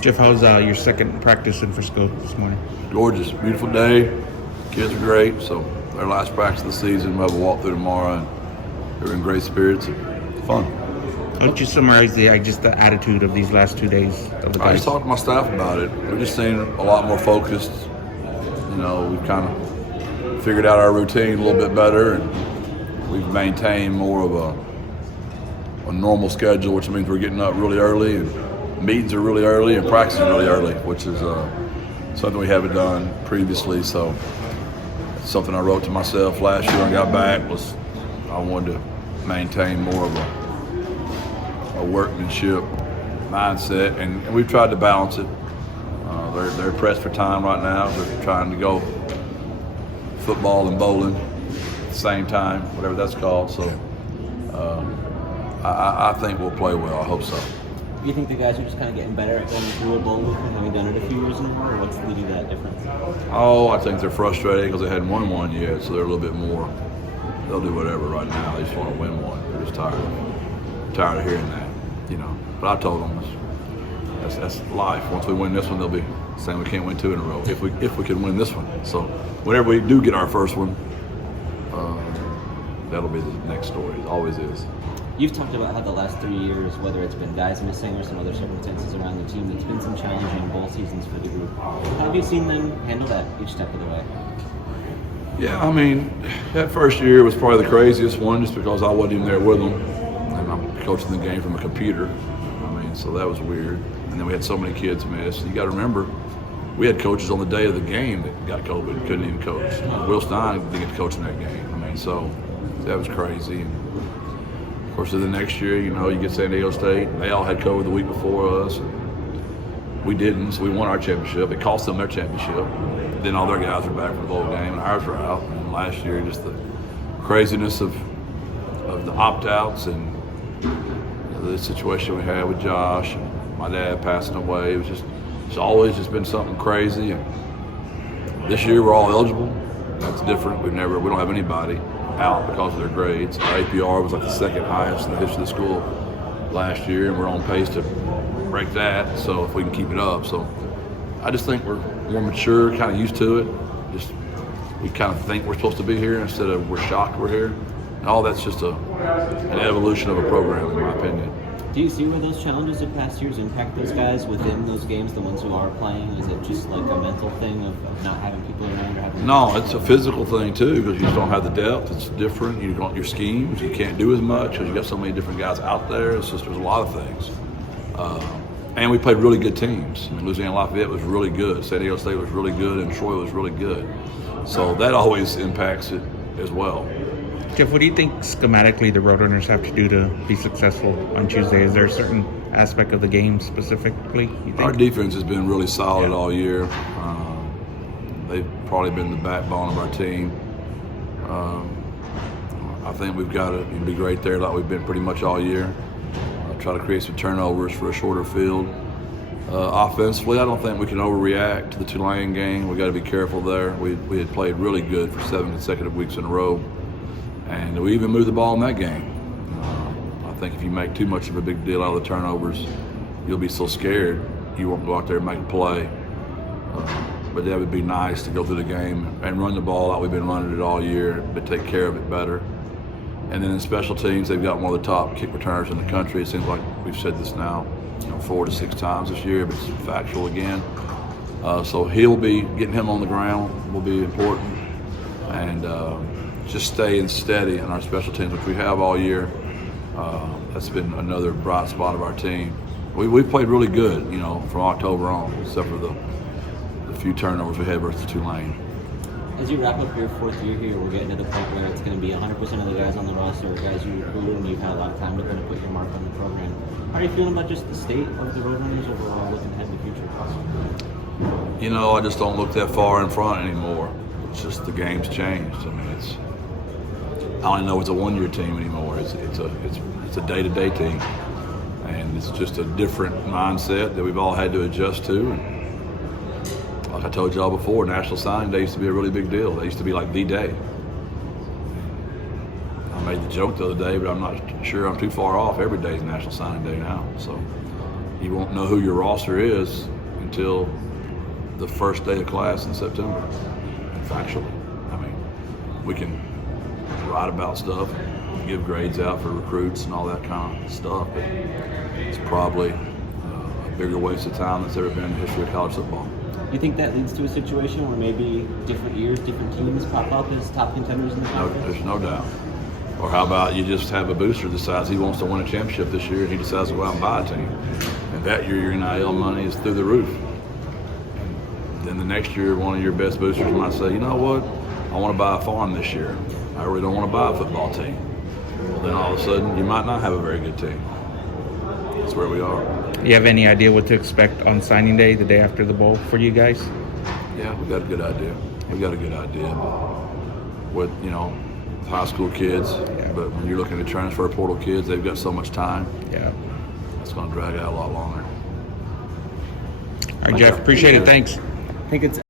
Jeff, how's your second practice in Frisco this morning? Gorgeous, beautiful day. Kids are great. So their last practice of the season. We'll have a walkthrough tomorrow, and they're in great spirits. Fun. Why don't you summarize the attitude of these last 2 days of the guys? I just talked to my staff about it. We're just seeing a lot more focused. You know, we've kind of figured out our routine a little bit better, and we've maintained more of a normal schedule, which means we're getting up really early, and meetings are really early, and practicing really early, which is something we haven't done previously. So it's something I wrote to myself last year when I got back, was I wanted to maintain more of a workmanship mindset, and we've tried to balance it. They're pressed for time right now. They're trying to go football and bowling at the same time, whatever that's called. So I think we'll play well. I hope so. Do you think the guys are just kind of getting better at going through a bowl movement, having done it a few years in a row, or what's leading to that difference? Oh, I think they're frustrated because they hadn't won one yet, so they're a little bit more. They'll do whatever right now. They just want to win one. They're just tired of hearing that, you know. But I told them that's life. Once we win this one, they'll be saying we can't win two in a row. If we can win this one, so whenever we do get our first one, that'll be the next story. It always is. You've talked about how the last 3 years, whether it's been guys missing or some other circumstances around the team, it's been some challenging bowl seasons for the group. How have you seen them handle that each step of the way? Yeah, I mean, that first year was probably the craziest one just because I wasn't even there with them. And I'm coaching the game from a computer. I mean, so that was weird. And then we had so many kids miss. You got to remember, we had coaches on the day of the game that got COVID and couldn't even coach. Will Stein didn't get to coach in that game. I mean, so that was crazy. And of course, the next year, you know, you get San Diego State. They all had COVID the week before us. We didn't, so we won our championship. It cost them their championship. Then all their guys were back for the bowl game, and ours were out. And last year, just the craziness of the opt-outs and the situation we had with Josh and my dad passing away. It was just, it's always just been something crazy. And this year, we're all eligible. That's different. We don't have anybody out because of their grades. Our APR was like the second highest in the history of the school last year, and we're on pace to break that, so if we can keep it up. So I just think we're more mature, kind of used to it. Just we kind of think we're supposed to be here instead of we're shocked we're here. And all that's just an evolution of a program, in my opinion. Do you see where those challenges of past years impact those guys within those games, the ones who are playing? Is it just like a mental thing of not having people around or having? No, it's a physical thing too, because you just don't have the depth. It's different. You don't your schemes. You can't do as much because you got so many different guys out there. It's just there's a lot of things. And we played really good teams. I mean, Louisiana Lafayette was really good. San Diego State was really good, and Troy was really good. So that always impacts it as well. Jeff, what do you think schematically the Roadrunners have to do to be successful on Tuesday? Is there a certain aspect of the game specifically, you think? Our defense has been really solid all year. They've probably been the backbone of our team. I think we've got to be great there like we've been pretty much all year. Try to create some turnovers for a shorter field. Offensively, I don't think we can overreact to the Tulane game. We've got to be careful there. We had played really good for 7 consecutive weeks in a row. And we even moved the ball in that game. I think if you make too much of a big deal out of the turnovers, you'll be so scared you won't go out there and make a play. But that would be nice to go through the game and run the ball like we've been running it all year, but take care of it better. And then in special teams, they've got one of the top kick returners in the country. It seems like we've said this now, 4 to 6 times this year, but it's factual again. So he'll be getting him on the ground will be important. And just staying steady in our special teams, which we have all year. That's been another bright spot of our team. We've played really good, from October on, except for the few turnovers we had versus Tulane. As you wrap up your 4th year here, we're getting to the point where it's going to be 100% of the guys on the roster are guys you recruited and you've had a lot of time to kind of put your mark on the program. How are you feeling about just the state of the Roadrunners overall, looking ahead in the future? I just don't look that far in front anymore. It's just the game's changed. I mean, I don't know it's a one-year team anymore. It's a day-to-day team, and it's just a different mindset that we've all had to adjust to. And like I told y'all before, National Signing Day used to be a really big deal. They used to be like the day. I made the joke the other day, but I'm not sure I'm too far off. Every day is National Signing Day now. So you won't know who your roster is until the first day of class in September. Factually, I mean, we can write about stuff, give grades out for recruits and all that kind of stuff, but it's probably a bigger waste of time that's ever been in the history of college football. You think that leads to a situation where maybe different years, different teams pop up as top contenders in the No, conference? there's no doubt. Or how about you just have a booster decides he wants to win a championship this year and he decides to go out and buy a team. And that year your NIL money is through the roof. And then the next year one of your best boosters might say, you know what, I want to buy a farm this year. I really don't want to buy a football team. Well, then all of a sudden you might not have a very good team. That's where we are. You have any idea what to expect on signing day, the day after the bowl, for you guys? Yeah, we got a good idea. With, high school kids, but when you're looking at transfer portal kids, they've got so much time. Yeah. It's going to drag out a lot longer. All right, Jeff. Appreciate it. Thanks. I think it's